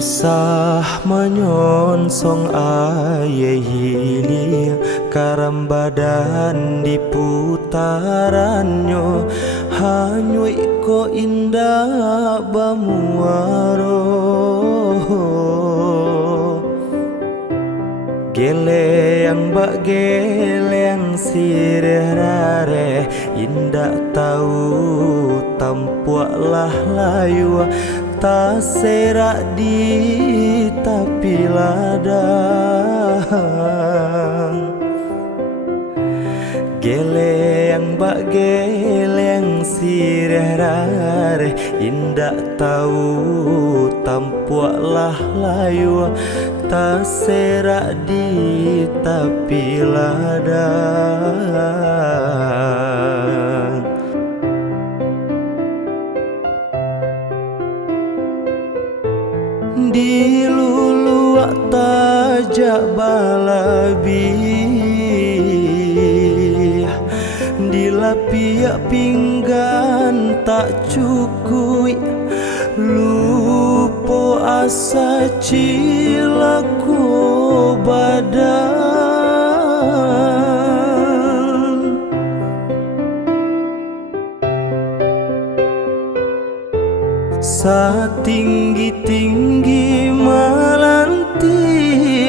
Usah menyonsong aye hilia karam badan di putarannya hanyui ko indah bamuaro geleang bak geleang sirerare indah tahu tampuaklah layu tak serak di tapi ladang geleang bak geleang sirerare indah tahu tampuaklah layu tak serak di tapi ladang di luluak tajak balabi di lapiak pinggan tak cukui lupo asa cilaku badan setinggi-tinggi melanti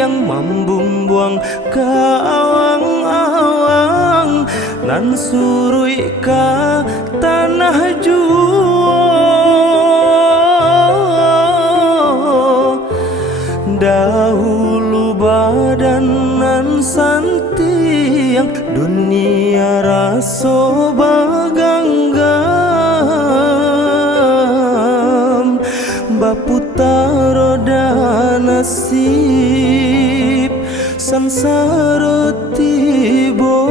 yang membumbung ke awang-awang nan surui ke tanah juo dahulu badan nan santi yang dunia raso baganggam baputar roda nasib sansara tibo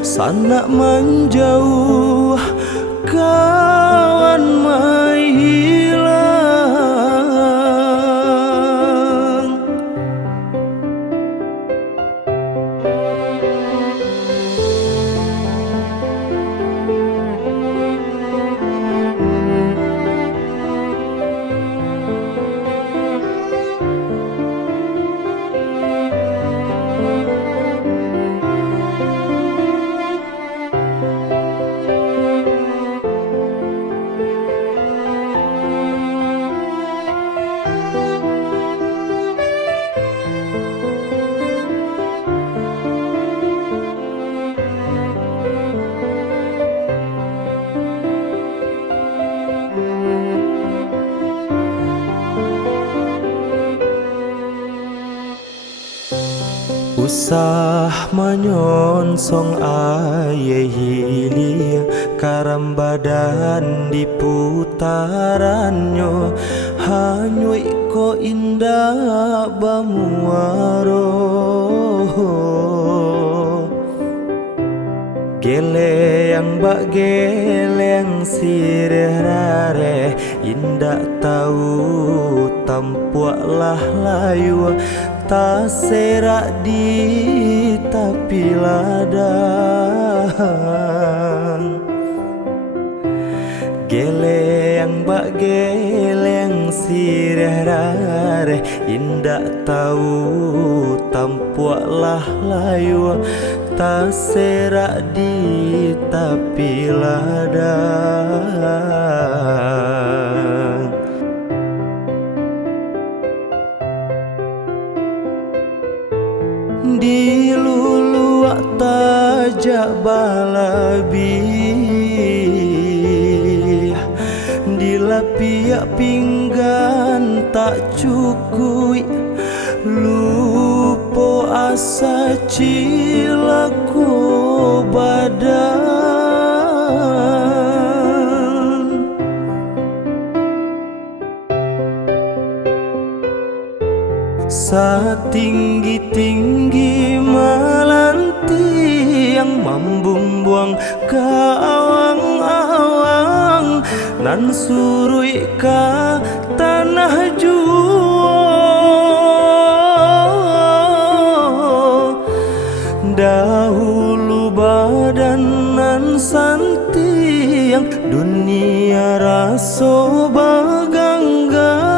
sanak menjauh kawan mai hilang Usah menyonsong aye hilia karam badan di putarannya hanyui ko indah bamuaro geleang bak geleang sirerare indah tahu tampuaklah layu tak serak di tapi ladang geleang bak geleang sirerare indah tahu tampuaklah layu tak serak di tapi ladang di luluak tajak balabi di lapiak pinggan tak cukui lupo asa cilaku badan setinggi-tinggi melanti yang membumbung ke awang-awang nan surui ke tanah juo dahulu badan nan santi yang dunia raso baganggam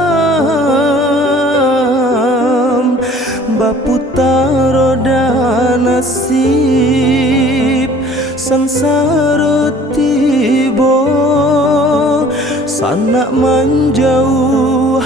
nasib sansara tiba sanak menjauh